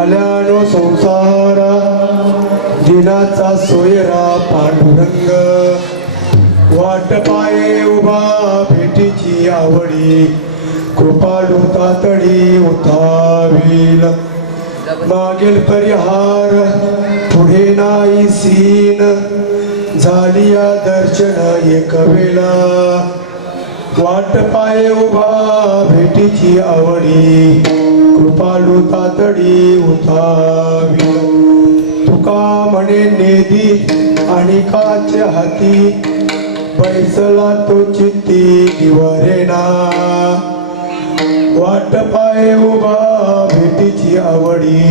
आल्यानो संसार दिनाचा सोयरा पांडुरंग वाट पाये उभा भेटीची आवडी कृपाळू तातडी उतावील मागेल परिहार पुढे नाही सीन झाली या दर्शन एक वेळा वाट पाये उभा भेटीची आवडी कृपाळू तातडी उठावी तुका म्हणे नेदी आणि काच हाती बैसला तो चित्ती दिवरेना वाट पाये उभा भेटीची आवडी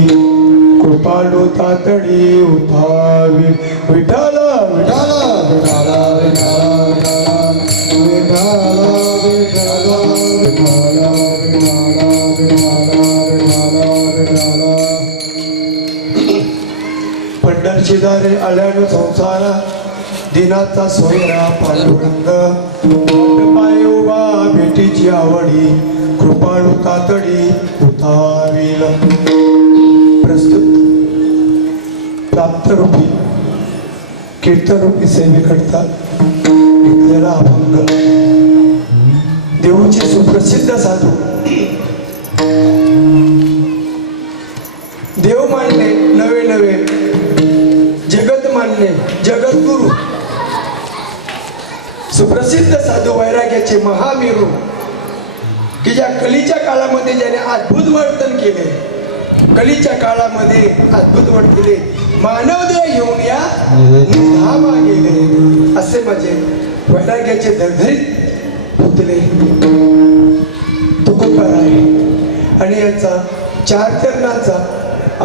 कृपाळू तातडी उठावी विठाल विठाल विठाल पंढरची दारे आल्यानो संसारा दिनाचा सोयरा पांडुरंग पाय उभा भेटीची आवडी कृपाळू तातडी उठावील प्रस्तुत प्राप्तरूपी कीर्तनरूपी सेवेकरता घेतलेला अभंग देऊचे सुप्रसिद्ध साधू देव मानणे नवे नवे जगत मानणे जगद्गुरु सुप्रसिद्ध साधू वैराग्याचे महामेरू की ज्या कलीच्या काळामध्ये ज्याने अद्भुत वर्तन केले कलीच्या काळामध्ये अद्भुत वर्तन केले मानवदेह घेऊन या धामा गेले असे माझे वैराग्याचे दरदरीत पुतले तुकोबार आहे आणि यांचा 4 चरणांचा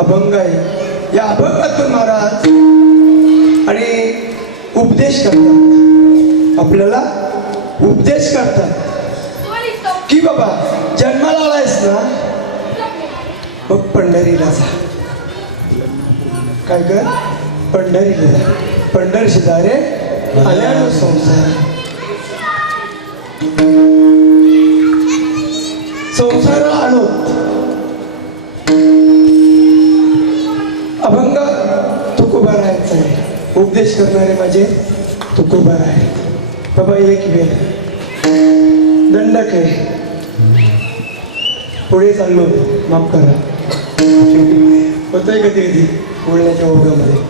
अभंग आहे या अभंगातून महाराज आणि उपदेश करतात आपल्याला उपदेश करतात की बाबा जन्माला आलायस ना मग पंढरीला जा काय कर पंढरीला जा पंढरशी दारे आल्यानो संसार संसाराला आणून अभंग तुकोबारायांचा आहे उपदेश करणारे माझे तुकोबार आहे बाबा एक वेळ दंडक आहे पुढे चाललो माफ करा होतंय कधी कधी बोलण्याच्या ओघामध्ये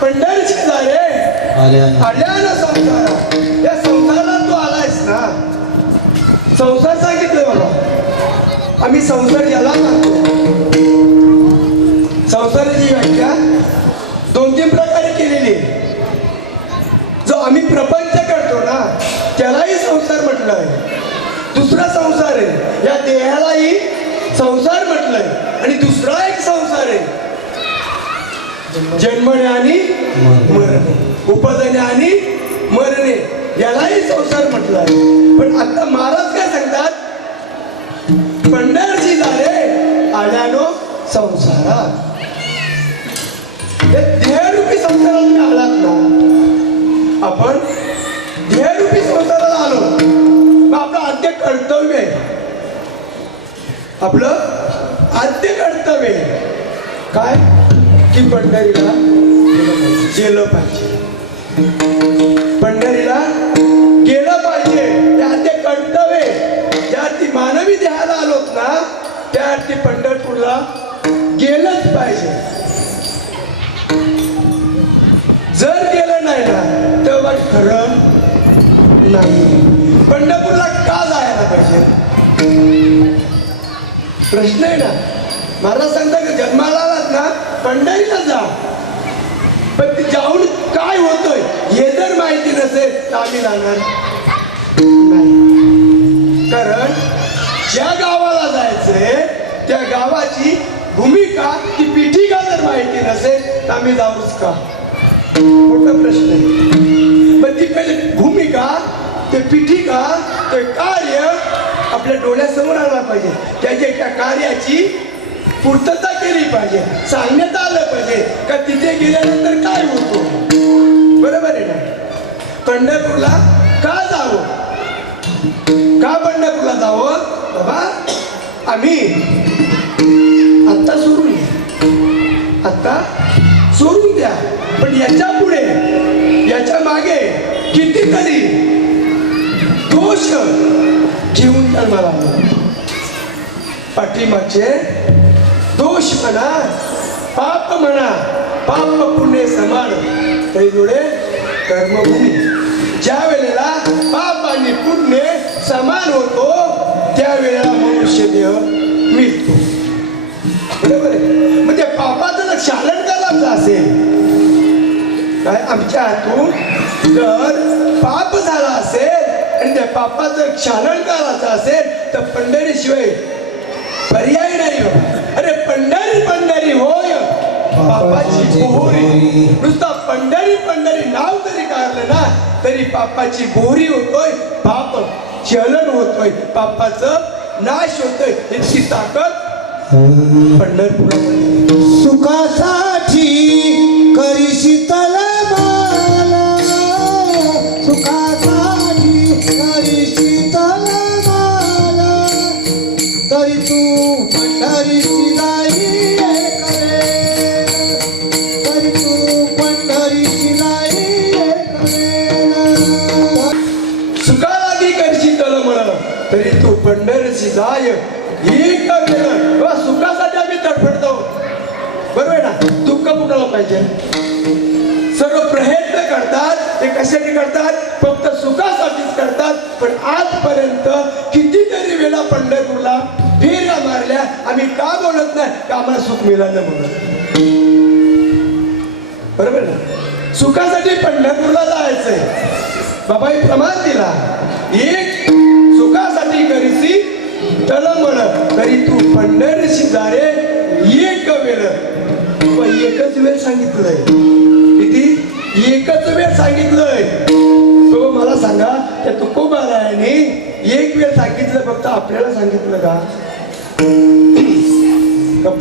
पंढरीची दारे आल्यानो संसार या संसाराला तू आलायस ना संसार सांगितलं मला आम्ही संसार याला म्हणतो संसाराची व्याख्या 2-3 प्रकारे केलेली जो आम्ही प्रपंच करतो ना त्यालाही संसार म्हटलंय दुसरा संसार आहे या देहालाही संसार म्हटलंय आणि दुसरा एक संसार आहे जन्मणे आणि मरणे उपजणे आणि मरणे यालाही संसार म्हटलं आहे पण आता महाराज काय सांगतात आपण ध्येयरूपी संसाराला आलो. मग आपलं आद्य कर्तव्य आहे, आपलं आद्य कर्तव्य आहे काय की पंढरीला गेलं पाहिजे. पंढरीला गेलं पाहिजे हे आद्य कर्तव्य. ज्या ती मानवी देहाला आलोत ना त्या ती पंढरपूरला गेलंच पाहिजे. जर गेलं नाही ना तेव्हा खरं नाही. पंढरपूरला का जायला पाहिजे प्रश्न आहे ना. महाराज सांगता की जन्माला आलात ना पंढरीला जा, पण ते जाऊन काय होतंय हे जर माहिती नसेल तर आम्ही जाणार नाही. कारण ज्या गावाला जायचंय त्या गावाची भूमिका ती पीठिका जर माहिती नसेल तर आम्ही जाऊच का, मोठा प्रश्न आहे. मग ती पहिले भूमिका ते पीठिका ते कार्य आपल्या डोळ्यासमोर आला पाहिजे. त्या कार्याची पूर्तता केली पाहिजे, सांगण्यात आलं पाहिजे का तिथे गेल्यानंतर काय होतो. बरोबर आहे ना. पंढरपूरला का जावं, का पंढरपूरला जावं बाबा. आम्ही आता सोडून द्या, आता सोडून द्या, पण याच्या पुढे याच्या मागे कितीतरी दोष घेऊन जन्माला आलो. पाठीमागचे दोष म्हणा, पाप म्हणा, पाप पुण्य समान तरी जोडे कर्मभूमी. ज्या वेळेला पाप आणि पुण्य समान होतो त्यावेळेला मनुष्य देह मिळतो. बरोबर आहे. म्हणजे पापाचं जर क्षालन करायचं असेल काय आमच्या हातून जर पाप झाला असेल आणि त्या पापाचं क्षालन करायचं असेल तर पंढरीशिवाय पर्याय नाही बाबा. अरे पंढरी पंढरी होय पापाची बोहरी. नुसता पंढरी पंढरी नाव जरी काढलं ना तरी पापाची बोहरी होतोय, पाप चलन होतोय, पापाचं नाश होतोय. इतकी ताकद पंढरपुरामध्ये. सुखासाठी करीशी तलमाला, सुखासाठी करीशी तलमाला, तरी तू पंढरीची नाही करे, तरी तू पंढरीची नाही करे. सुखालागी करशी तल म्हण तरी तू पंढरीची जाय. एक केलं सुखासाठी आम्ही तडफडतो. बरोबर आहे ना. दुःख कुणाला पाहिजे. सर्व प्रयत्न करतात ते कशासाठी करतात, फक्त सुखासाठीच करतात. पण आजपर्यंत कितीतरी वेळा पंढरपूरला फेऱ्या मारल्या आम्ही का बोलत नाही का आम्हाला सुख मिळालं म्हणून. बरोबर ना. सुखासाठी पंढरपूरला जायचंय बाबा. प्रमाण दिला एक सुखासाठी करीसी तळमळ तरी तू पंढरीशी जा रे एक वेळ. एकच वेळ सांगितलंय. किती एकच वेळ सांगितलंय. तो मला सांगा त्या तुकोबारायाने एक वेळ सांगितलं फक्त आपल्याला सांगितलं का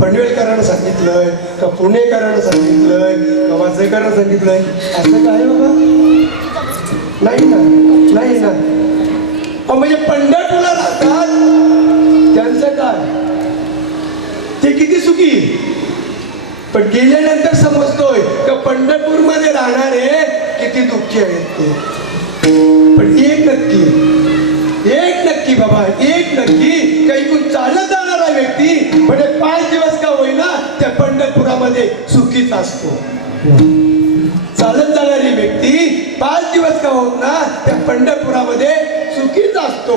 पनवेलकरांना सांगितलंय का पुणेकरांना सांगितलंय का वाचेकरांना सांगितलंय असं काय बाबा. नाही ना, नाही ना. म्हणजे पंढरपूरला राहतात त्यांचं काय ते किती सुखी, पण गेल्यानंतर समजतोय का पंढरपूर मध्ये राहणारे किती दुःखी आहेत ते. पण एक नक्की बाबा, एक नक्की काही कोण चालत जाणारा व्यक्ती म्हणजे 5 दिवस का होईना त्या पंढरपुरामध्ये सुखीच असतो. चालत जाणारी व्यक्ती 5 दिवस का होत ना त्या पंढरपुरामध्ये सुखीच असतो.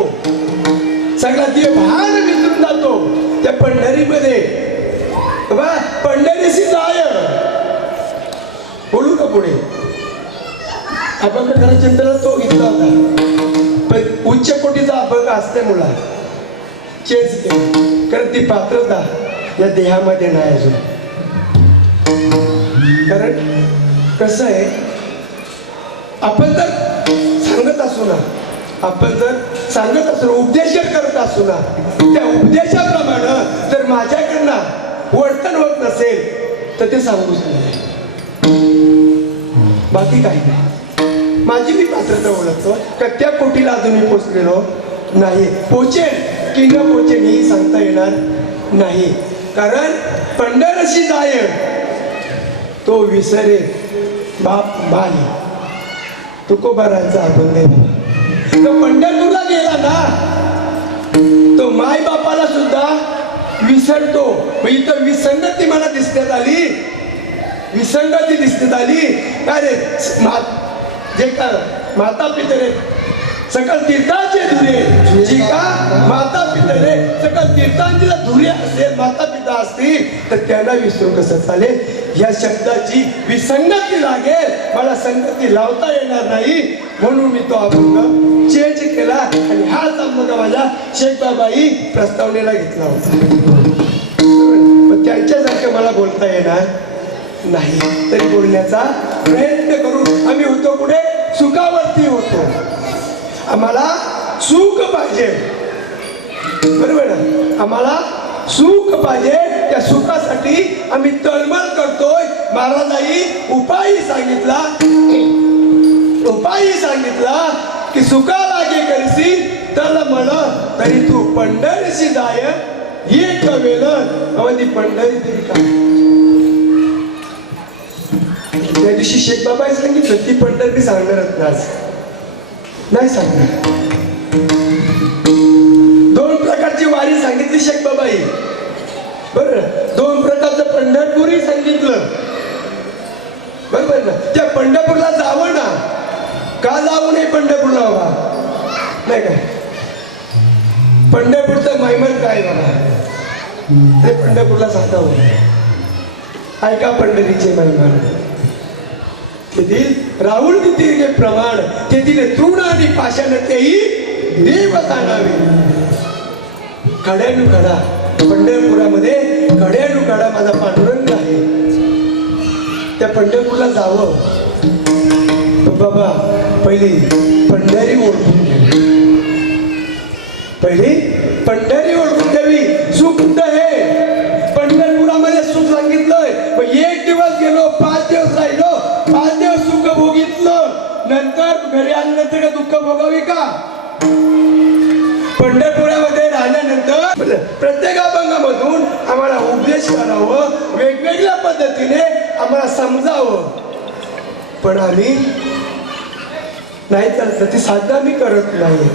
सगळा देव भान विसरून जातो त्या पंढरीमध्ये. पंढरीशी जाय. बोलू का पुढे. अभंग खरंचंद्र तो घेतला होता पण उच्च कोटीचा अभंग असते मुला चेंज केलं कारण ती पात्रता या देहामध्ये नाही अजून. कारण कसं आहे आपण जर सांगत असू ना, आपण जर सांगत असू उपदेश करत असू ना त्या उपदेशाप्रमाणे जर माझ्याकडनं वर्तन होत नसेल तर ते सांगूच नाही. बाकी काही नाही. माझी मी पात्रता ओळखतो का त्या कोटीला अजून मी पोचलेलो नाही. पोचेन की न पोचेन ही सांगता येणार नाही. कारण पंढरशी जाय तो विसरे बाप माई तुकोबारांचा आपण नाही. तो पंढरपूरला गेला ना तो माय बापाला सुद्धा विसरतो. इथं विसंगती मला दिसण्यात आली. विसंगती दिसण्यात आली. काय रे जे का माता पितरे सकल तीर्थाचे धुरे जी का माता पितरे सकल तीर्थांची धुरे असेल माता पिता असतील तर त्यांना विसरून कसं चालेल. या शब्दाची विसंगती लागेल. मला संगती लावता येणार नाही म्हणून मी तो अभंग चेंज केला आणि हाच अभंग माझ्या शेखबाबाई प्रस्तावनेला घेतला होता. पण त्यांच्यासारखं मला बोलता येणार नाही. तरी बोलण्याचा प्रयत्न करून आम्ही होतो पुढे सुखावरती होतो. आम्हाला सुख पाहिजे बरोबर ना. आम्हाला सुख पाहिजे. त्या सुखासाठी आम्ही तळमळ करतोय. महाराजांनी उपायही सांगितला की सुखा लागे करसी तळमळ तरी तू पंढरीशी जाय एक वेळ अवधी पंढरी तरी का. त्या दिवशी शेखबाबाई सांगितलं ती पंढरी सांगणारच आज नाही सांगणार. दोन प्रकारची वारी सांगितली शेखबाबाई बरोबर. दोन प्रकारचं पंढरपूरही सांगितलं बरोबर ना. त्या पंढरपूरला जावं ना. का जाऊ नये पंढरपूरला बाबा नाही काय. पंढरपूरचं महिमन काय बाबा ते पंढरपूरला सांगावं. ऐका पंढरीचे महिमान तेथील राहुल तिथे प्रमाण तेथील तृण आणि पाषाण तेही देव जाणावे. कड्यानु कडा पंढरपुरामध्ये कड्यानु कडा माझा पांडुरंग आहे. त्या पंढरपूरला जावं बाबा पहिली पंढरी ओळखून घ्यावी. पहिली पंढरी ओळखून घ्यावी. सुख कुठं आहे पंढरपुरामध्ये सुख सांगितलंय. एक दिवस गेलो 5 दिवस राहिलो 5 दिवस सुख भोगितलं नंतर घरी आल्यानंतर का दुःख भोगावी का. पंढरपुरामध्ये राहिल्यानंतर प्रत्येक अभंगामधून आम्हाला उपदेश करावं. वेगवेगळ्या पद्धतीने आम्हाला समजावं. पण आम्ही नाही चालत ती साधना मी करत नाही.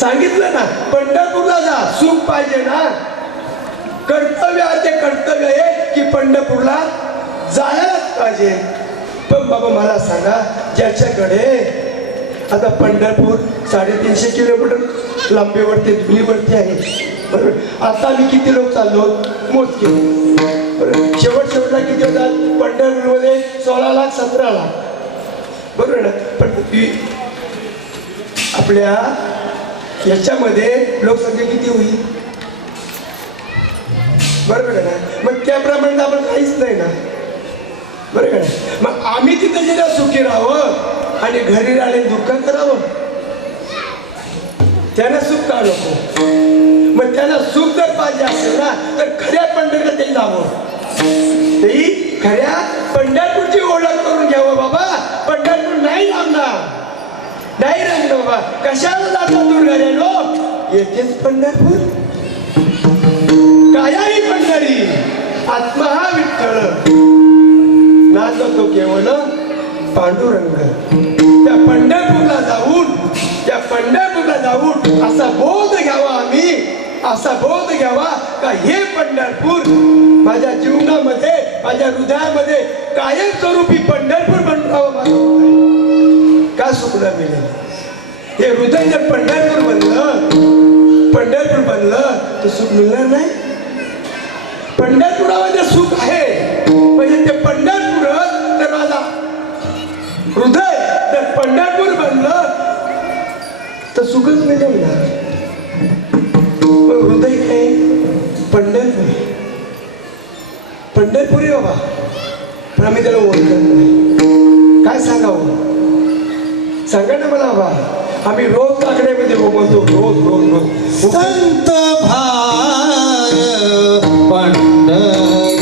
सांगितलं ना पंढरपूरला जा सुख पाहिजे ना. कर्तव्य आहे ते कर्तव्य आहे की पंढरपूरला जायलाच पाहिजे. पण बाबा मला सांगा ज्याच्याकडे आता पंढरपूर 350 किलोमीटर लांबीवरती धुलीवरती आहे बरोबर. आता आम्ही किती लोक चाललो मोजके बरोबर. शेवटला किती होतात पंढरपूरमध्ये 16 लाख 17 लाख बरोबर ना. पण आपल्या याच्यामध्ये लोकसंख्या किती होईल बरोबर ना. मग त्याप्रमाणे आपण काहीच नाही ना बरोबर. मग आम्ही तिथे गेल्या सुखी राहावं आणि घरी राहिले दुःख करावं. त्यांना सुख का नको. मग त्यांना सुख जर पाहिजे असेल ना तर खऱ्या पंढरीला ते जावं. तेही खऱ्या पंढरपूरची ओळख करून घ्यावं. बाबा पंढरपूर नाही लांबणार नाही राहिलं बाबा. कशाला जाता दुर्गारेलो येथेच पंढरपूर कायाही पंढरी आत्मा हा विठ्ठल नाचतो केवळ पांडुरंग. त्या पंढरपूरला जाऊन असा बोध घ्यावा आम्ही. असा बोध घ्यावा का हे पंढरपूर माझ्या जीवनामध्ये माझ्या हृदयामध्ये कायम स्वरूपी पंढरपूर बनवावं. माझं का सुखलं मिळेल. हे हृदय जर पंढरपूर बनलं तर सुख मिळणार नाही. पंढरपुरामध्ये सुख आहे म्हणजे ते पंढरपूर तर माझा हृदय जर पंढरपूर बनलं तर सुखच मिळेल ना. हृदय काय पंढरपुरी बाबा पण आम्ही त्याला ओळखत नाही. काय सांगावं सांगा ना मला बाबा. आम्ही रोज काकड्यामध्ये बोलतो रोज संत भार पंढरीचा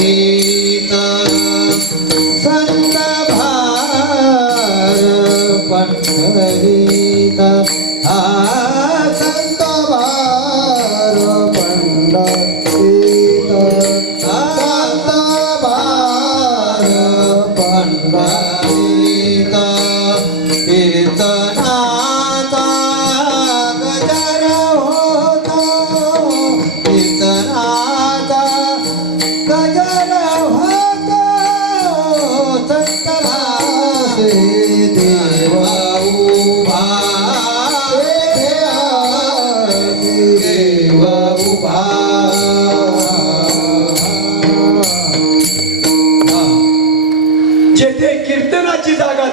संत भार पंढरीचा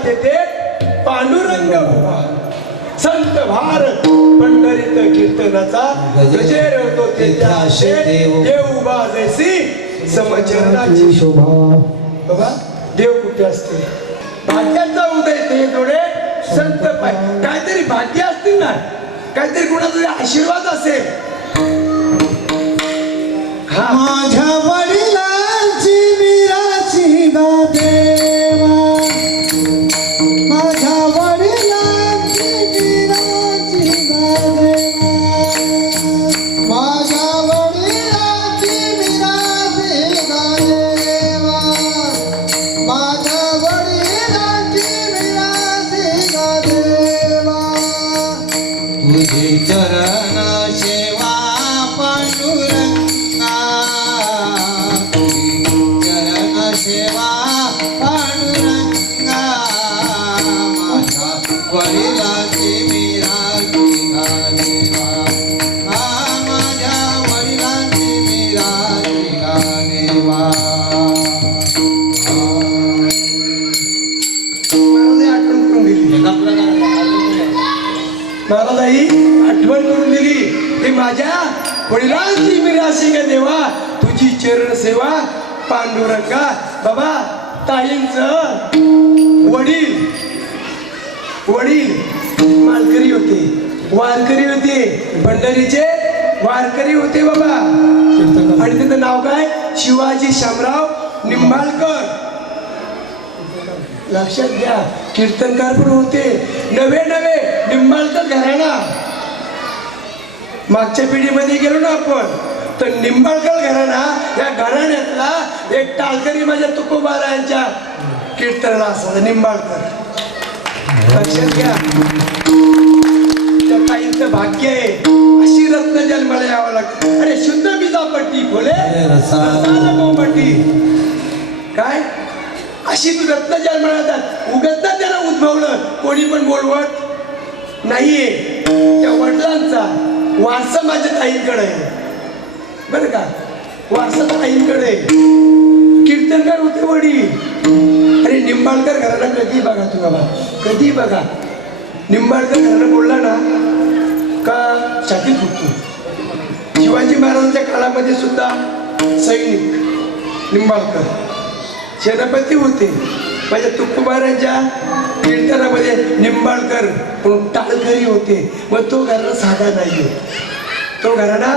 तेथे पांडुरंग उभा. संत भारत पंढरीत कीर्तनाचा गजेर होतो तेथे आशे देव उभा जैसी समचरणाची शोभा. बाबा देव कुठे असते? भाग्याचा उदय ते डोळे संत पाय. काहीतरी भाग्य असतील ना, काहीतरी कुणाचा आशीर्वाद असेल. हा माझ्या वडिलांची विराची गा देवा, माझ्या वडिलांची विराची गा देवा, माझ्या वडिलांची विराची गा देवा, माझ्या वडिलांची विराची गा देवा. तुझी चरण सेवा पांडुरंगा, तुझी चरण सेवा पांडुरंगा, माझ्या वडिलांची विराची गा देवा, माझ्या वडिलांची विराची गा देवा. महाराजाई आठवण करून दिली की माझ्या वडिलांची मिराशी का देवा, तुझी चरण सेवा पांडुरंगा. बाबा ताईंच वडील मालकरी होते, वारकरी होते, पंढरीचे वारकरी होते बाबा. आणि त्याचं नाव काय? शिवाजी शामराव निंबाळकर. लक्षात घ्या, कीर्तनकार पण होते. नवे निंबाळकर घराणा. मागच्या पिढीमध्ये गेलो ना आपण, तर निंबाळकर घराणा या घराण्यातला एक टाळकरी माझ्या तुकोबारायांच्या कीर्तनाला असायचा निंबाळकर. लक्षात घ्या, त्या ताईंचं भाग्य आहे. अशी रत्न जन्माला यावं लागतं. अरे शुद्ध बिजापट्टी खोले रसाला मोमबट्टी. काय अशी तू रत्न जन्माला येतात. उगत त्याला उद्भवलं कोणी पण बोलवत नाहीये. त्या वडिलांचा वारसा माझ्या ताईंकडे आहे बरं का. वारसा ताईंकडे आहे. कीर्तनकार होते वडील. अरे निंबाळकर घराला कधी बघा तू बाबा, कधी बघा निंबाळकर घराला बोलला ना का छाती फुटतो. शिवाजी महाराजांच्या काळामध्ये सुद्धा सैनिक निंबाळकर सेनापती होते. माझ्या तुकोबारांच्या कीर्तनामध्ये निंबाळकर टाळकरी होते. मग तो घराणा साधा नाहीये, तो घराणा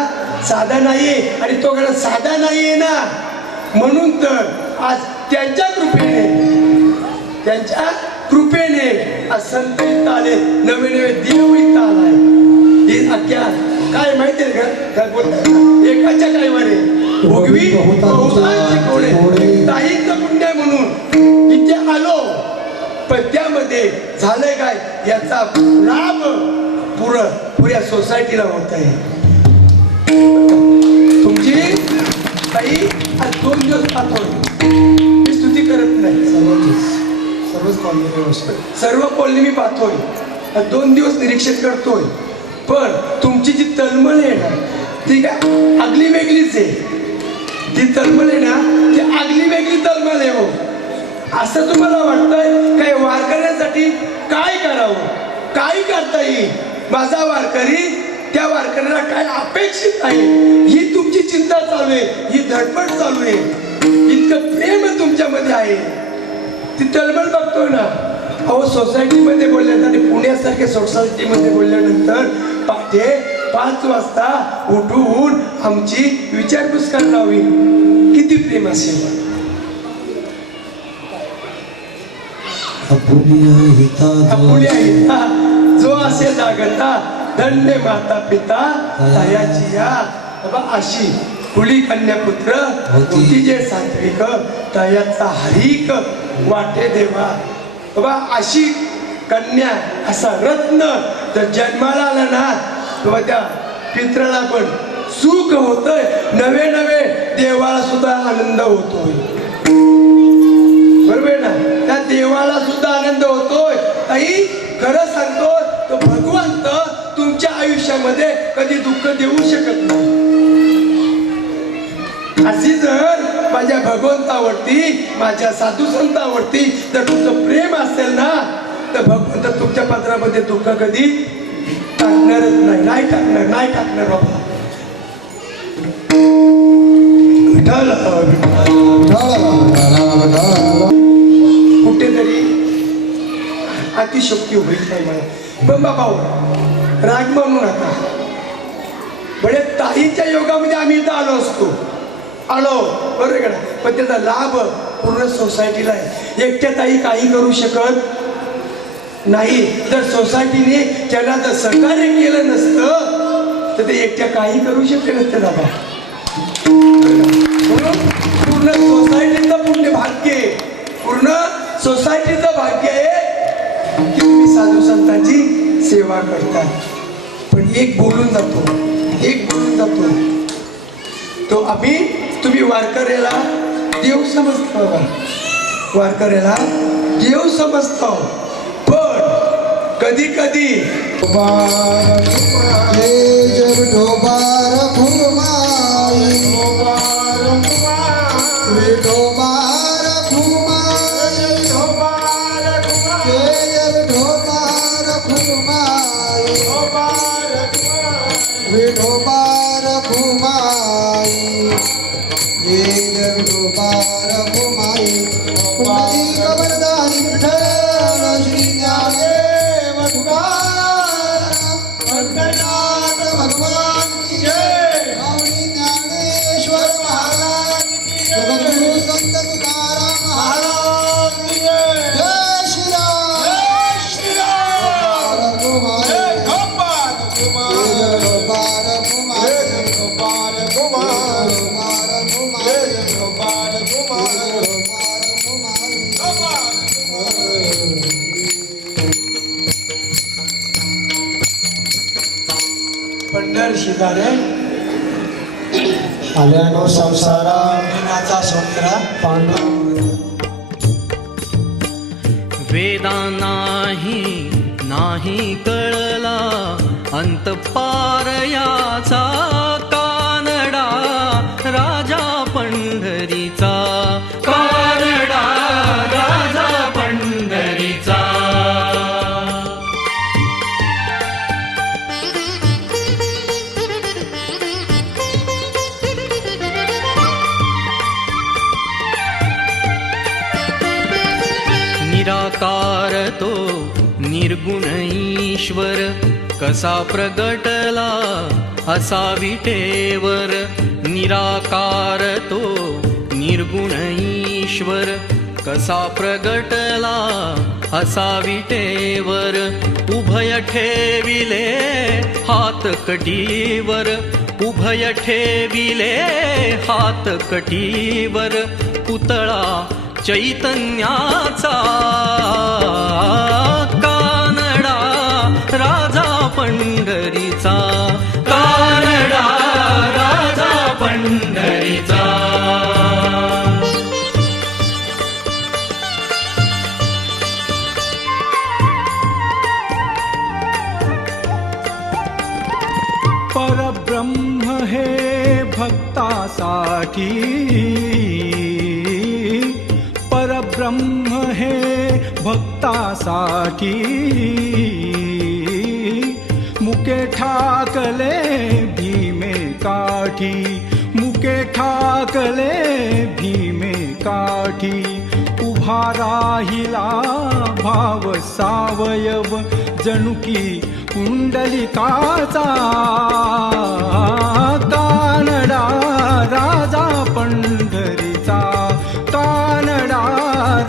साधा नाहीये. आणि तो घराणा साधा नाहीये ना, म्हणून तर आज त्यांच्या कृपेने आज संत इथं आले, नवे देव इथं आलाय. ही अख्ख्या काय माहितीये का, काय बोलतात एकाच्या काय वारे भोगवी बहुतांची कोडे. ताईंचं पुण्य म्हणून इथे आलो, पण त्यामध्ये झालंय काय, याचा लाभ पुऱ्या सोसायटीला होत आहे. तुमची ताई आज 2 दिवस पाहतोय, मी स्तुती करत नाही, सर्व कॉलनी मी पाहतोय, 2 दिवस निरीक्षण करतोय. पण तुमची जी तळमळ आहे ना, ती काय आगली वेगळीच आहे. ती तळमळ आहे ना, ती आगली वेगळी तळमळ आहे हो. असं तुम्हाला वाटतंय काय वारकऱ्यांसाठी काय करावं, काय करता येईल, माझा वारकरी त्या वारकऱ्याला काय अपेक्षित आहे, ही तुमची चिंता चालू आहे, ही धडपड चालू आहे. इतकं प्रेम तुमच्यामध्ये आहे, ती तळमळ बघतोय ना. अहो सोसायटीमध्ये बोलल्यानंतर आणि पुण्यासारख्या सोसायटीमध्ये बोलल्यानंतर पहाटे 5 वाजता उठून आमची विचारपूस करावी. किती प्रेम असेल. आपुल्या हिता जो असे जागता, धन्य माता पिता तयाची या. अशी कुली कन्या पुत्र होती जे सात्विक, तयाचा हरिक वाटे देवा. बाबा अशी कन्या, असा रत्न जर जन्माला आला ना, तेव्हा त्या पित्राला पण सुख होतंय, नवे देवाला सुद्धा आनंद होतोय. बरोबर ना, त्या देवाला सुद्धा आनंद होतोय. ताई खरं सांगतो, तो भगवंत तुमच्या आयुष्यामध्ये कधी दुःख देऊ शकत नाही. अशी जर माझ्या भगवंतावरती, माझ्या साधू संतांवरती जर तुमचं प्रेम असेल ना, तर भगवंत तुमच्या पत्रामध्ये दुःख कधी टाकणारच नाही. नाही टाकणार बाबा. कुठेतरी अतिशक्ती होईल नाही मला. पण बाबा राग म्हणू नका. बडे ताईच्या योगामध्ये आम्ही इथं आलो बरोबर का. पण त्याचा लाभ पूर्ण सोसायटीला आहे. एकट्या ताई काही करू शकत नाही. जर सोसायटीने त्यांना जर सहकार्य केलं नसतं तर ते एकट्या काही करू शकले नसते दादा. म्हणून पूर्ण सोसायटीचं पुण्य भाग्य आहे. पूर्ण सोसायटीचं भाग्य आहे की तुम्ही साधू संतांची सेवा करतात. पण एक बोलून जातो तो आम्ही तुम्ही वारकऱ्याला देव समजतो बाबा. वारकऱ्याला देव समजतो. पण कधी कधी पंढर शिकारे आल्यानो संसारा नाचा संत्रा पांडव वेदा नाही कळला अंतपार याचा कानडा राजा पंढरीचा. कानडा राजा पंढरीचा. निराकार तो निर्गुण ईश्वर कसा प्रगटला असा विटेवर. निराकार तो निर्गुण ईश्वर कसा प्रगटला असा विटेवर. उभय ठेविले हात कटीवर. उभय ठेविले हात कटीवर. पुतळा चैतन्याचा. कानडा राजा पंढरीचा. कानडा राजा पंढरीचा. परब्रह्म हे भक्तासाठी. परब्रह्म हे भक्तासाठी. मुके ठाकले भीमे काठी. मुके ठाकले भीमे काठी. उभा राहिला भाव सावयव जणुकी पुंडलिकाचा. कानडा राजा पंढरीचा. कानडा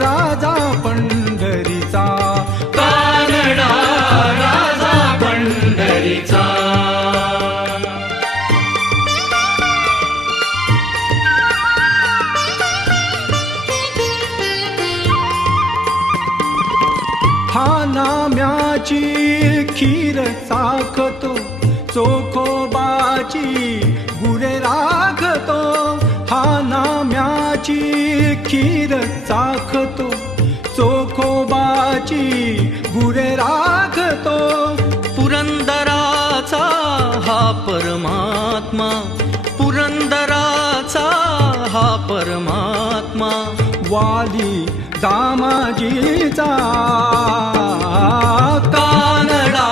राजा पंढरीचा. कानडा राजा पंढरीचा. हा नाम्याची खीर चाखतो चोखोबाची गुरे राखतो. हा नाम्याची खीर चाखतो चोखोबाची गुरे राखतो. पुरंदराचा हा परमात्मा. पुरंदराचा हा परमात्मा वाली दामाजीचा कानडा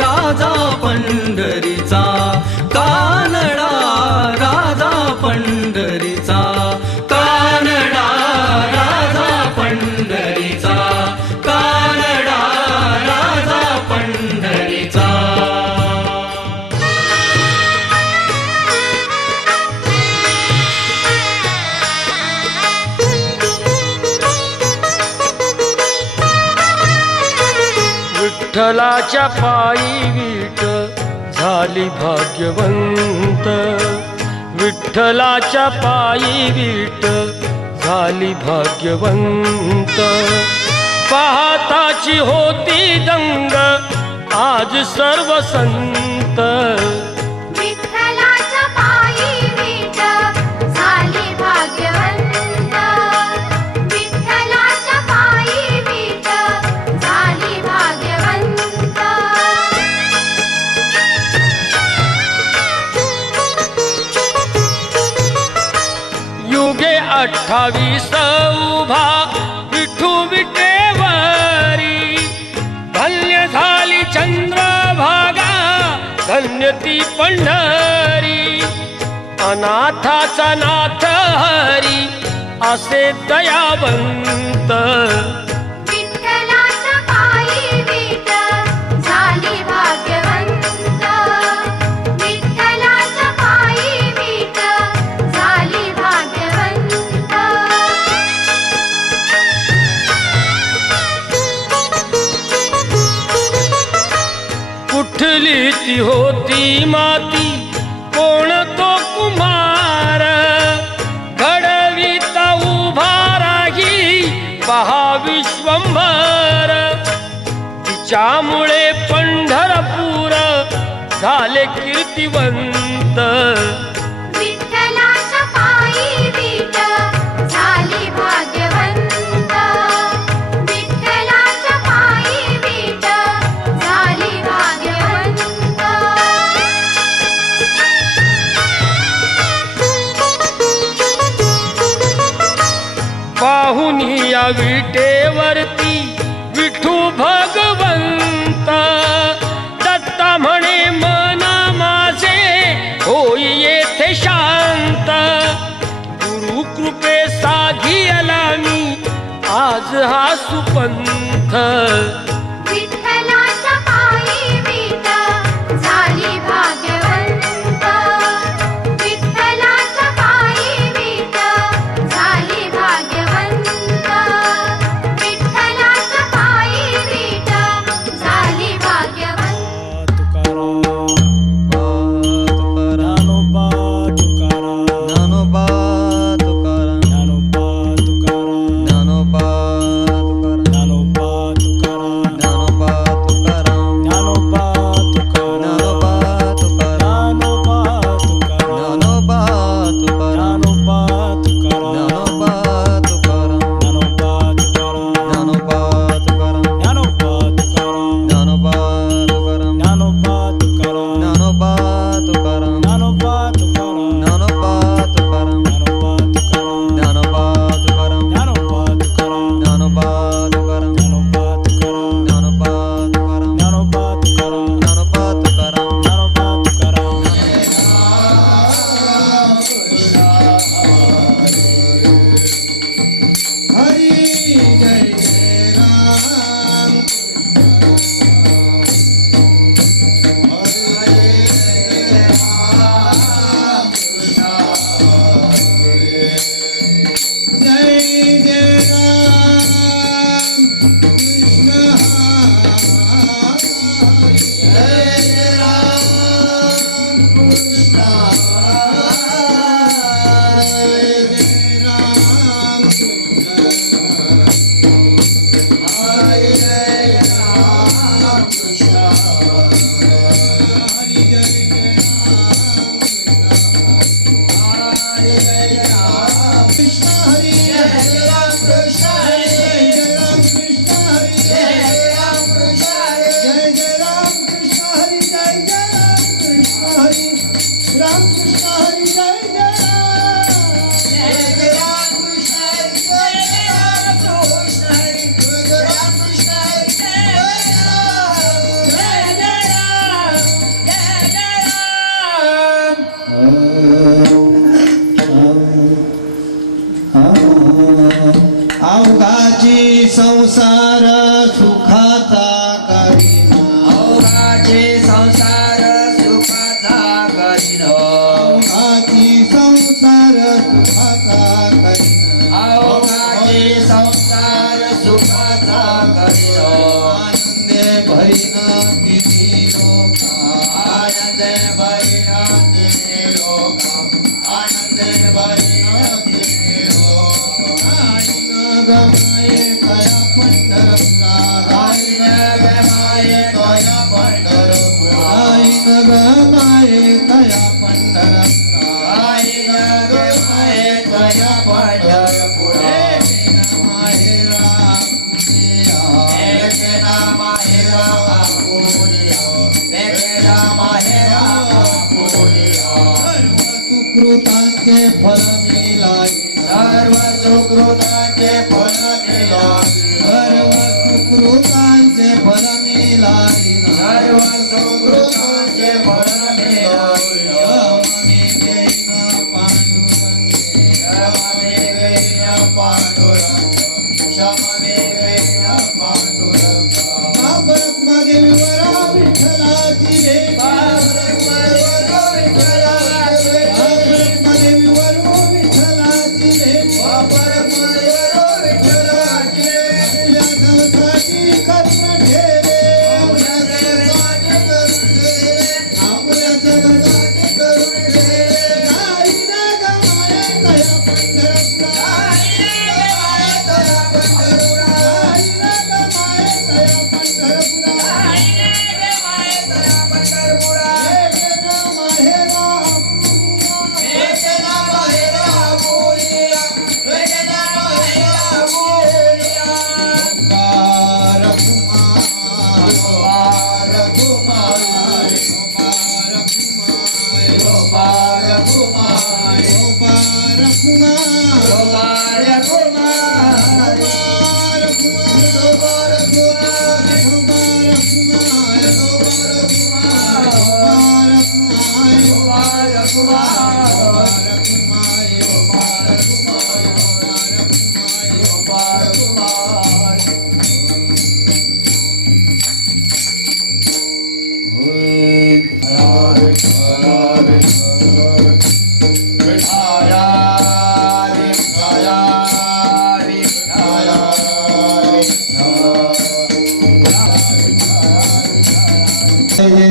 राजा पंढरीचा कानडा राजा पंढरीचा कानडा राजा पंढरीचा कानडा राजा पंढरीचा विठ्ठलाच्या पायी वीट झाली भाग्यवंत विठ्ठलाच्या पायी वीट झाली भाग्यवंत पाहताची होती दंग आज सर्व संत विठ्ठलाच्या पायी वीट झाली भाग्यवंत विठ्ठलाच्या पायी वीट झाली भाग्यवंत युगे 28 उभा विठू विटेवरी धन्य झाली चंद्रभागा धन्य ती पंढरी अनाथाचा नाथ हरी असे दयावंत विठ्ठलाच्या पायी वीट झाली भाग्यवंत विठ्ठलाच्या पायी वीट झाली भाग्यवंत कुठली ती होती माती कोण तो कुमार घडविता उभा राही पहा विश्वंभर तिच्यामुळे पंढरपूर झाले कीर्तिवंत विठ्ठलाच्या पायी वीट झाली भाग्यवंत विठ्ठलाच्या पायी वीट झाली भाग्यवंत पाहुन या विटेवरती विठू भगवंत दत्ता म्हणे मना माझे होई येथे शांत गुरु कृपे साधियला मी आज हा सुपंथ विठ्ठलाच्या पायी वीट झाली भाग्यवंत विठ्ठलाच्या पायी वीट झाली भाग्यवंत विठ्ठलाच्या पायी वीट झाली भाग्यवंत राम कृष्ण हरी जय जय राम. करीन अवघाची संसार सुखाचा करीन अवघाची संसार सुखाचा करीन आनंदे भरीन तिथे लोका आनंद भरीन तिने लोका आनंद भरीन तिने लोका आईन गमाये कया पंढरपुरा आईन गमाये कया पंढरपुरा आईन गमाये कया पंढरपुरा आईन गमाये कया पंढरपुरा माहेरा एकना माहेरा आपुलिया एकना माहेरा आपुलिया सुकृतांचे फल मिळाले सर्व सुकृताचे फल मिळाले सर्व सुकृतांचे फल मिळाले सर्व सुकृताचे फल मिळाले यमाने देईन पांडुरंगे क्षमाने गैन पांडुरंग क्षमाने गैन पांडुरंग ब्रह्मदेवीवर विठ्ठलाची रे ब्रह्मदेवीवर विठ्ठलाची रे आपल्या संसारी करून ठेरे आपल्या जगताची करून ठेरे आईन गमाये कया पंढरपुरा आईन गमाये कया पंढरपुरा एकना माहेरा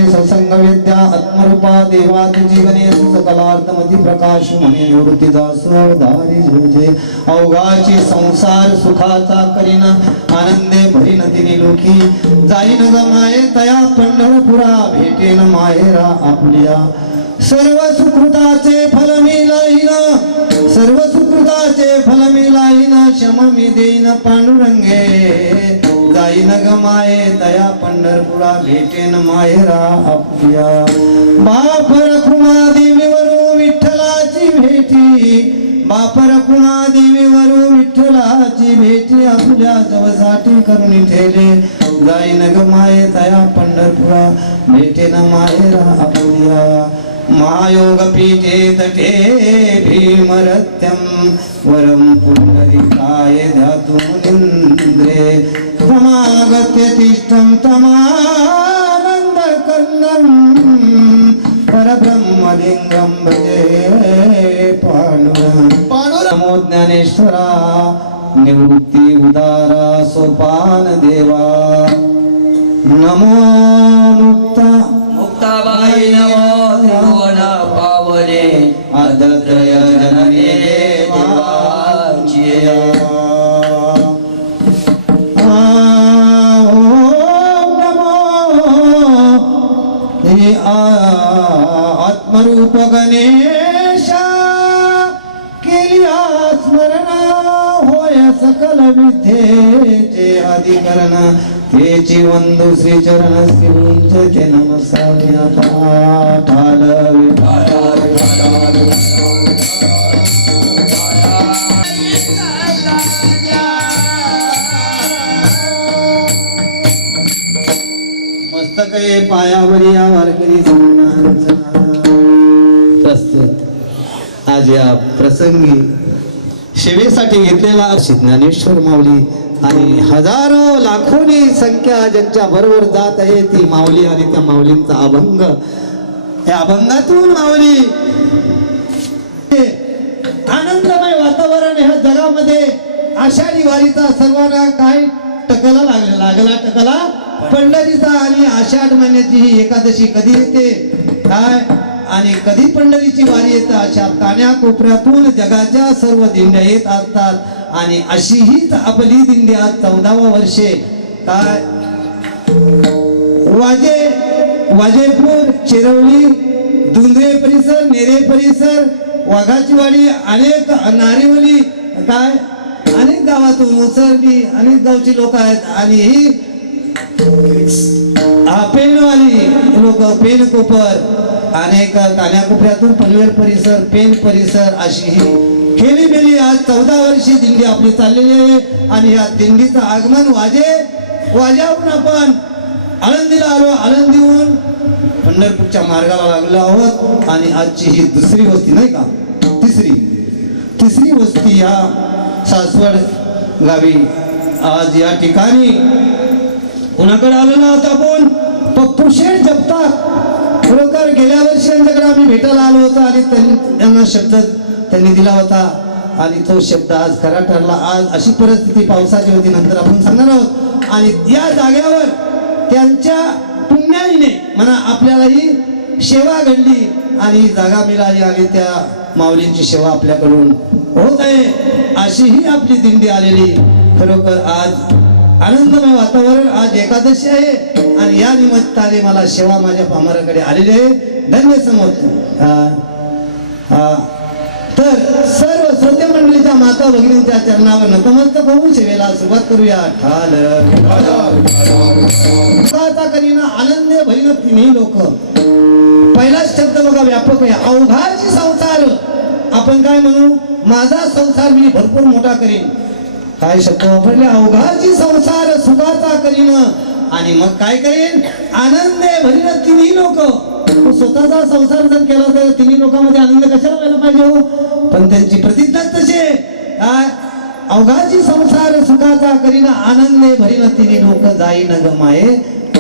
सत्संग विद्या आत्मरूपा देवात जीवने सकलार्थमती प्रकाश म्हणे निवृत्तीदास अवधारी जोजे अवघाची संसार सुखाचा करीन आनंदे भरीन तिने लोकी जाईन गमाये तया पंढरपुरा भेटेन माहेरा आपल्या सर्व सुकृताचे फल मिळाईन सर्व सुकृताचे फल मिळाईन क्षम मी देईन पांडुरंगे जाईन गमाये तया पंढरपुरा भेटेन माहेरा आपल्या बाप रखुमा देवीवरू विठ्ठलाची भेटी बाप रखुमा देवीवरू विठ्ठलाची भेटी आपल्या जवसाठी करून ठेले जाईन गमाये तया पंढरपुरा भेटेन माहेरा आपल्या महायोग पीठे तटे भीमरत्यं वरं पुंडरीकाय ध्यातुनिन्द्रे तमागत्य तिष्ठं तमानन्दकन्दं परब्रह्मलिङ्गं भजे पाण्डुरङ्गं नमो ज्ञानेश्वरा निवृत्ती उदारा सोपान देवा नमो मुक्ता मुक्ताबाई नमो त्रिभुवन पावने आदत्रय जननी देवाची आत्मरूप गणेशा केली स्मरण होय सकल विद्येचे अधिकरण तेची वंदू श्री चरण श्री नमस्कार ठाल मस्तक हे पायावरी या वारकरी प्रस्तुत आज या प्रसंगी सेवेसाठी घेतलेला ज्ञानेश्वर माऊली आणि हजारो लाखोनी संख्या ज्यांच्या बरोबर जात आहे ती माऊली आणि त्या माऊलींचा अभंग या अभंगातून माऊली आनंदमय वातावरण ह्या जगामध्ये आषाढी वारीचा सर्वांना काय लागला टकला पंढरीचा आणि आषाढ महिन्याची ही एकादशी कधी येते काय आणि कधी पंढरीची वारी येते अशा कान्याकोपऱ्यातून जगाच्या सर्व दिंड्या येत असतात आणि अशी हीच आपली दिंडी आज 14वा वर्षे काय वाजेपूर चिरवली दुंद्रे परिसर नेरे परिसर वाघाची वाडी अनेक नारिवली काय अनेक गावातून मुसर्डी अनेक गावची लोक आहेत आणि ही पेनवाली लोक पेन कोपर अनेक कान्याकोपऱ्यातून पनवेल परिसर पेन परिसर अशी ही खेळी मेली आज 14 वर्षी दिंडी आपली चाललेली आहे आणि या दिंडीचं आगमन वाज्याहून आपण आळंदीला आलो आळंदीहून पंढरपूरच्या मार्गाला लागलो आहोत आणि आजची ही दुसरी वस्ती नाही का तिसरी वस्ती या सासवड गावी आज या ठिकाणी कुणाकडे आलो ना होता आपण पप्पू शेठ जगताप खरोखर गेल्या वर्षी यांच्याकडे आम्ही भेटायला आलो होतो आणि त्यांना शब्द त्यांनी दिला होता आणि तो शब्द आज खरा ठरला आज अशी परिस्थिती पावसाची होती नंतर आपण सांगणार आहोत आणि या जागेवर त्यांच्या पुण्याईने म्हणा आपल्यालाही सेवा घडली आणि जागा मिळाली आणि त्या माऊलींची सेवा आपल्याकडून होत आहे अशी ही आपली दिंडी आलेली खरोखर आज आनंदमय वातावरण आज एकादशी आहे आणि या निमित्ताने मला सेवा माझ्या पामराकडे आलेली आहे धन्य समजतो तर सर्व श्रोते मंडळीच्या माता भगिनींच्या चरणावर नतमस्तक होऊन सेवेला सुरुवात करूया ठाल करीना आनंद भरीन तिन्ही लोक पहिलाच शब्द बघा व्यापक आहे अवघाची संसार आपण काय म्हणू माझा संसार मी भरपूर मोठा करीन काय शब्द वापरले अवघाची संसार सुखाचा करीन आणि मग काय करेन आनंदे भरीन तिन्ही लोक स्वतःचा संसार जर केला तर तिन्ही लोकांमध्ये आनंद कशाला व्हायला पाहिजे हो पण त्यांची प्रतिज्ञा तसे काय अवघाची संसार सुखाचा करीन आनंदे भरीन तिन्ही लोक जाईन ग माये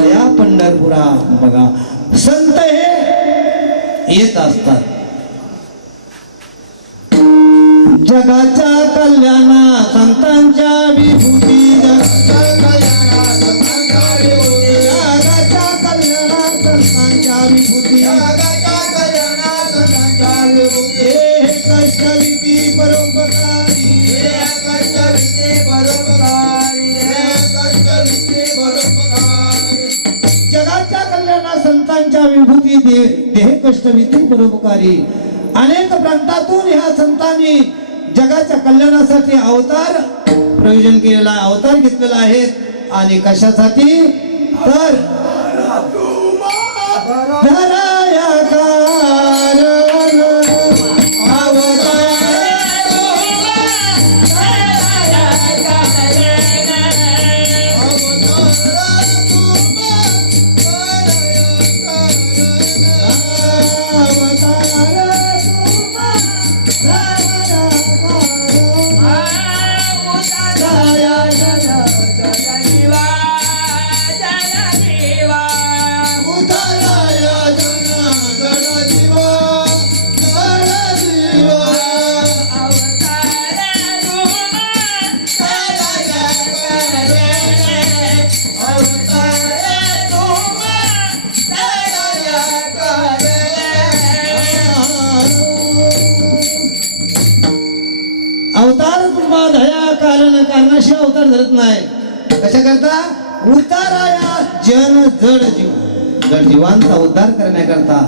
या पंढरपुरा बघा संत हे येत असतात जगाच्या कल्याणा संतांच्या विभूती जगाच्या कल्याणा संतांच्या विभूती हे कष्टविती परोपकारी जगाच्या कल्याणा संतांच्या विभूती देह कष्टविती परोपकारी अनेक प्रांतातून ह्या संतांनी जगाच्या कल्याणासाठी अवतार प्रयोजन केलेला अवतार घेतलेला आहे आणि कशासाठी तर धराया कारण कारणाशी अवतार धरत नाही कशा करता उद्धाराया जन जड जीवांचा उद्धार करण्याकरता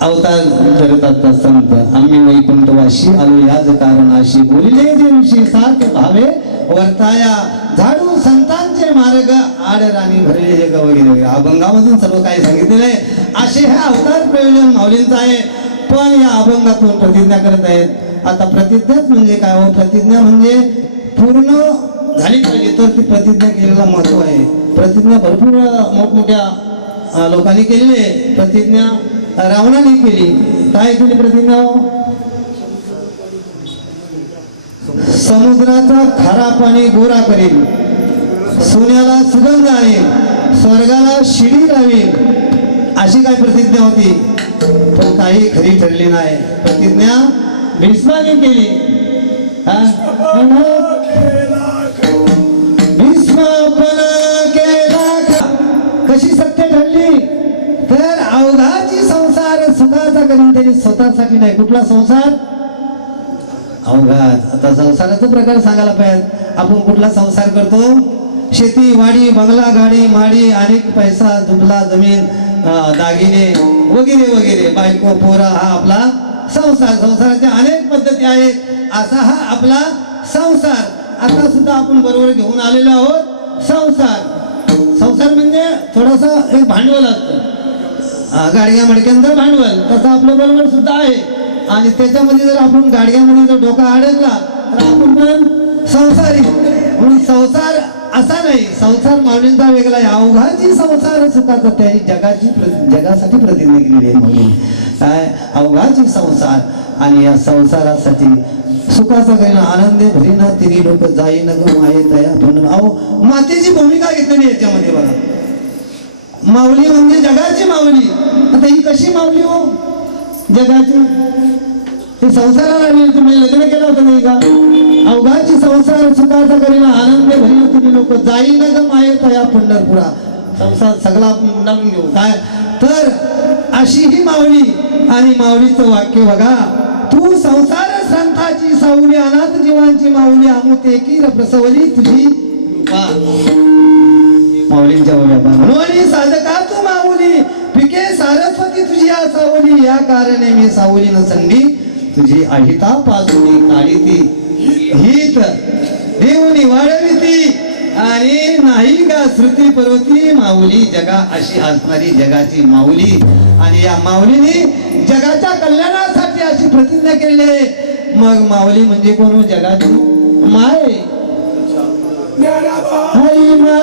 अवतार धरतात संत आम्ही वैकुंठवाशी आलो याच कारणाशी बोलिले दिवशी सार्थ भावे वर्ताया झाडू संतांचे मार्ग आडराणी भरले जग वगैरे अभंगामधून सर्व काही सांगितलेलं आहे असे हे अवतार प्रयोजन माऊलींचं आहे पण या अभंगातून प्रतिज्ञा करत आहेत आता प्रतिज्ञाच म्हणजे काय हो प्रतिज्ञा म्हणजे पूर्ण झाली पाहिजे तर ती प्रतिज्ञा केलेला महत्व आहे प्रतिज्ञा भरपूर मोठमोठ्या लोकांनी केलेली आहे प्रतिज्ञा रावणाने केली काय केली प्रतिज्ञा समुद्राचा खारा पाणी गोरा करेल सोन्याला सुगंध आणेल स्वर्गाला शिडी लावेल अशी काय प्रतिज्ञा होती, पण काही खरी ठरली नाही. प्रतिज्ञा भीष्माने केली. हा? भीष्मापण केला का? कशी सत्य ठरली तर अवघाची संसार सुखाचा करून त्यांनी स्वतःसाठी नाही. कुठला संसार? अवघात. आता संसाराचा प्रकार सांगायला पाहिजे. आपण कुठला संसार करतो? शेती, वाडी, बंगला, गाडी, माडी, अनेक पैसा, दुबला, जमीन, दागिने वगैरे वगैरे, बायको, पोरा, हा आपला संसार. संसाराच्या अनेक पद्धती आहेत. असा हा आपला संसार. आता सुद्धा आपण बरोबर घेऊन आलेलो आहोत संसार. संसार म्हणजे थोडासा एक भांडवल असतं. गाडग्या मडक्यांचं भांडवल तसं आपलं बरोबर सुद्धा आहे. आणि त्याच्यामध्ये जर आपण गाडग्यामध्ये जर डोका अडकला तर आपण पण संसारी. म्हणून संसार असा नाही. संसार माऊलींचा वेगळा आहे. अवघाची संसार सुखाचा त्याही जगासाठी प्रतिज्ञा केलेली आहे माऊली. काय? अवघाची संसार. आणि या संसारासाठी सुखाचा काही आनंदे भरीन तिरी लोक जाई न ग माये तया पण. अहो मातेची भूमिका घेतलेली याच्यामध्ये बघा. माऊली म्हणजे जगाची माऊली. आता ही कशी माऊली हो जगाची? ते संसाराला आली. तुम्ही लग्न केलं होतं नाही का? अवघाची संसार सुखाचा करीना आनंद भरीन तुम्ही लोक जाई न ग माये तया पंढरपुरा. संसार सगळा आपण उडावून घेऊ. काय तर अशी ही माऊली. आणि माऊलीचं वाक्य बघा. तू संसार संताची सावली अनाथ जीवांची माऊली आमुते की प्रसवली तुझी कृपा. माऊलींच्या म्हणून साधका तू माऊली पिके सारस्वती तुझी आ सावली. या कारणे मी सावली न संगी तुझी अहिता पाजुनी काढी ती हित देऊनी वाढविती. आणि नाही का श्रुती पर्वती माऊली जगा अशी असणारी जगाची माऊली. आणि या माऊलीने जगाच्या कल्याणासाठी अशी प्रतिज्ञा केली आहे. मग माऊली म्हणजे कोण? जगाची माय. हरी मा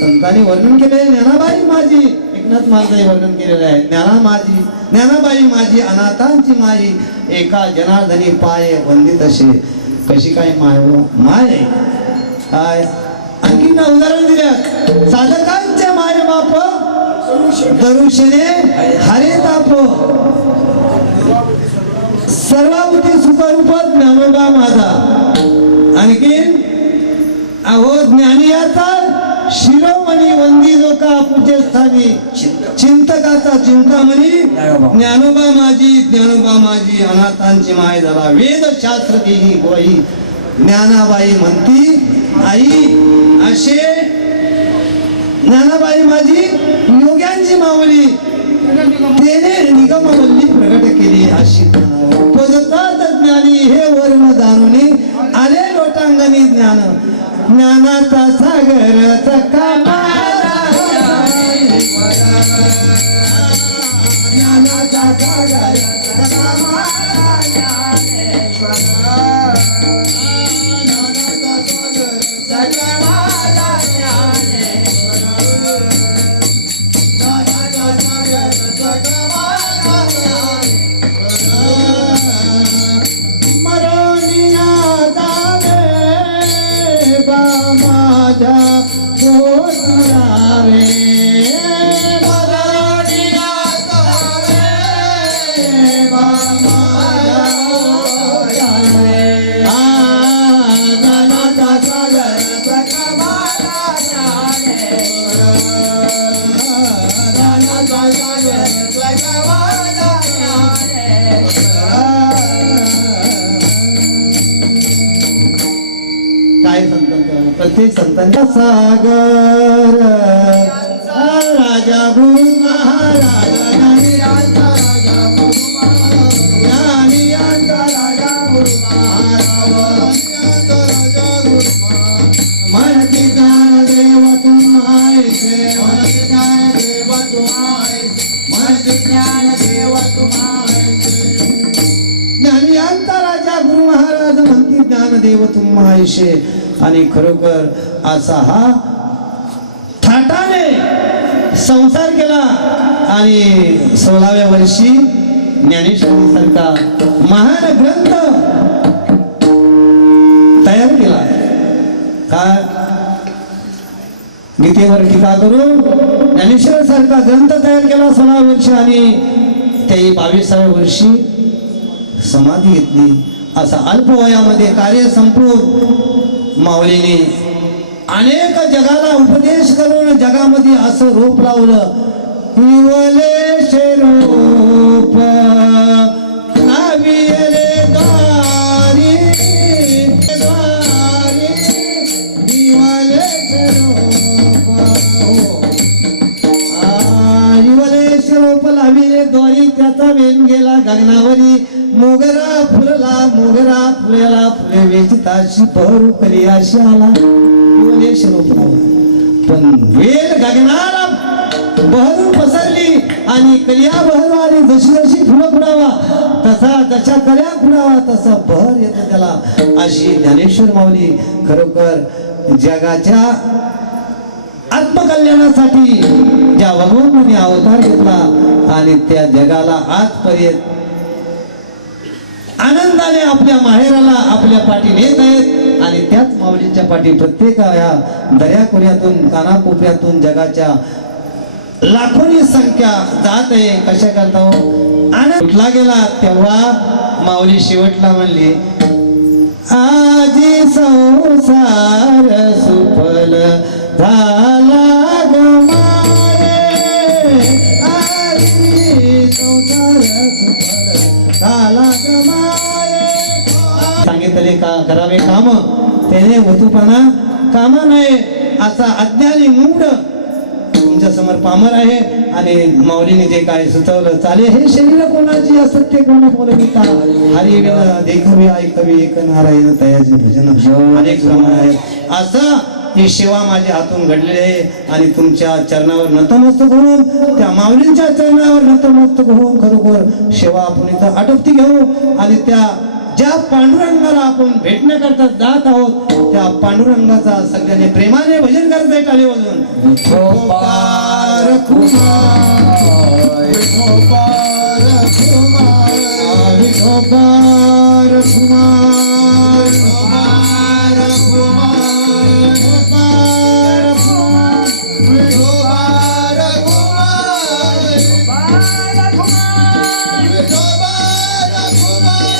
संतांनी वर्णन केले. ज्ञानाबाई माझी, एकनाथ महाराजांनी वर्णन केलेलं आहे. ज्ञानाबाई माझी अनाथांची माई एका जनार्दनी पाय वंदित असे. कशी काय माय हो? माय काय? आणखी ना उदाहरण दिल्यात. साधकांचे माय बाप दरुषणे हरे ताप. सर्वाभूती सुखरूप ज्ञानोबा माझा. आणखीन अहो ज्ञानियाचा शिरोमणी वंदी जो का पूजे स्थानी चिंतकाचा चिंतामणी ज्ञानोबा माझी अनाथांची माय झाला. वेद शास्त्र देही गोई ज्ञानाबाई म्हणती आई असे. ज्ञानाबाई माझी योग्यांची माऊली तेने निगमवल्ली प्रगट केली अशी. पदतात ज्ञानी हे वर्म जाणून आले लोटांगणी ज्ञान. ज्ञानाचा सागर ज्ञानाचा सागर प्रत्येक संतांचा सागर राजा गुरु महाराज ज्ञानियांचा राजा गुरु महाराज म्हणती ज्ञानदेव तुम्हायचे म्हणती ज्ञानदेव तुम्हायचे म्हणती ज्ञानदेव तुम्हायचे ज्ञानियांचा राजा गुरु महाराज म्हणती ज्ञानदेव तुम्हायचे आणि खरोखर असा हा थाटाने संसार केला आणि 16व्या वर्षी ज्ञानेश्वरीसारखा महान ग्रंथ तयार केला काय गीतेवर टीका करून ज्ञानेश्वरीसारखा ग्रंथ तयार केला 16व्या वर्षी आणि त्याही 22व्या वर्षी समाधी घेतली असा अल्प वयामध्ये कार्य संपवून माऊलीने अनेक जगाला उपदेश करून जगामध्ये असं रूप लावलं हिवलेशे रूप नाविले द्वारी द्वारी हिवलेशे रूप हिवलेशे रूप लाविले द्वारी त्याचा वेन गेला गगनावरी मोगरा फुलला मोगरा फुलेला फुले वेचिताशी भरू करी अशी आला पण वेल गगनाला बहरू पसरली आणि कलिया बहरू आली जशी जशी फुलं फुडावा तसा जशा कल्या फुडावा तसा बहर येतो त्याला अशी ज्ञानेश्वर माऊली खरोखर जगाच्या आत्मकल्याणासाठी ज्या भगवंतांनी अवतार घेतला आणि त्या जगाला आजपर्यंत आनंदाने आपल्या माहेराला आपल्या पाठी नेत आहेत आणि त्याच माऊलींच्या पाठी प्रत्येक या दर्याखोऱ्यातून कानाकोपऱ्यातून जगाच्या लाखोनी संख्या जात आहे कशा करता आनंद उठला गेला तेव्हा माऊली शेवटला म्हणली आजी संसार सुफल झाला गमाये आजी संसार सुफल झाला गमाये सांगितले का करावे काम त्याने वतूपणा कामा नये असा अज्ञानी मूढ तुमच्या समोर पामर आहे आणि माऊलीने जे काय सुचवलं चाले हे शरीर कोणाची असत्य कोणा बोलविता हरी देखवी ऐकवी एक नारायण तयाचे भजन अनेक प्रमाण आहे असं ही सेवा माझ्या हातून घडलेली आहे आणि तुमच्या चरणावर नतमस्तक होऊन त्या माऊलींच्या चरणावर नतमस्तक होऊन खरोखर सेवा आपण इथं आटोपती घेऊ आणि त्या ज्या पांडुरंगाला आपण भेटण्याकरता जात आहोत त्या पांडुरंगाचा सगळ्यांनी प्रेमाने भजन करत आहे टाळी वाजवून विठोबार कुमार विठोबार कुमार विठोबार कुमार विठोबार कुमार विठोबार कुमार विठोबार कुमार विठोबार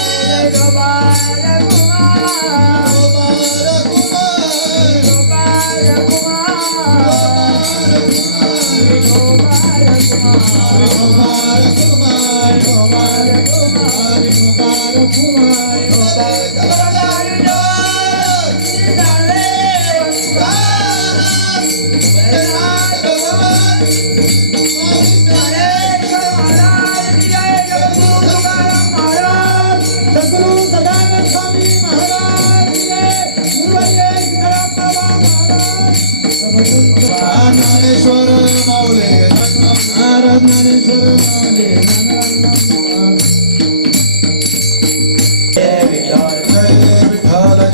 ज्ञानेश्वर माऊली ज्ञानेश्वर माऊली जय विठ्ठल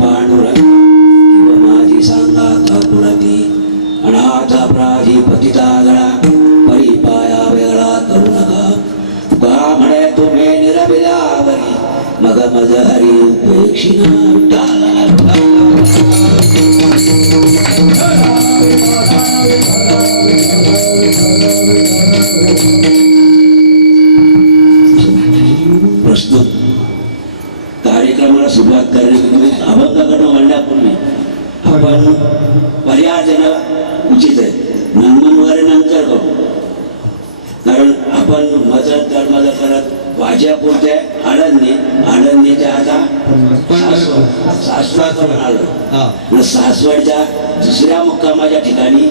पांडुरंग किंवा माझी सांगा कुणती अनाथ अपराधी पतितागळा परिपाया वेगळा करू नका तुका म्हणे तुम्ही निरबिलावरी मग मज हरी उपेक्षिना प्रस्तुत कार्यक्रमाला सुरुवात करण्यापूर्वी अभंगाकडे वळण्यापूर्वी आपण पर्याय देणं उचित आहे. नंदन वगैरे नंतर करू, कारण आपण मदत करत वाज्यापुरते आळंदीच्या आता सासवड आलो. सासवडच्या दुसऱ्या मुक्कामाच्या ठिकाणी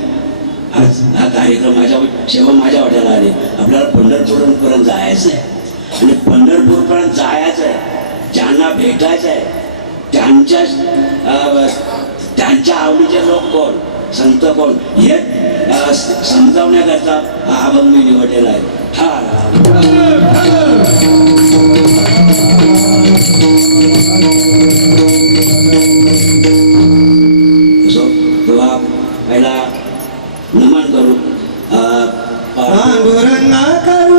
आज हा कार्यक्रमाच्या शेवा माझ्या वाट्याला आले. आपल्याला पंढरपूरपर्यंत जायचं आहे आणि पंढरपूरपर्यंत जायचं आहे. ज्यांना भेटायचं आहे त्यांच्या आवडीचे लोक कोण, संत कोण हे समजावण्याकरता हा अभंग मी निवडलेला आहे. तेव्हा पहिला नमन करू. पांडुरंगा करू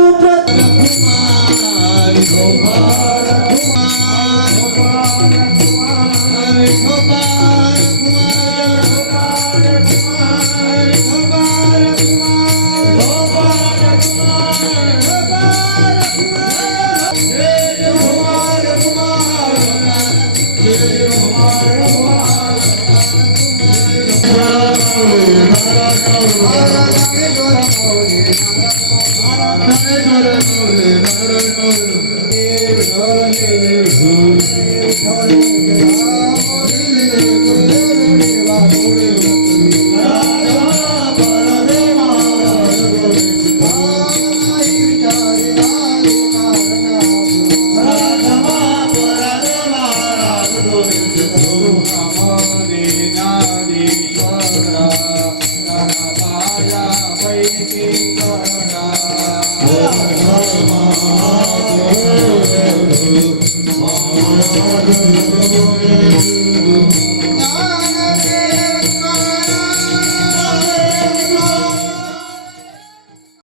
Oh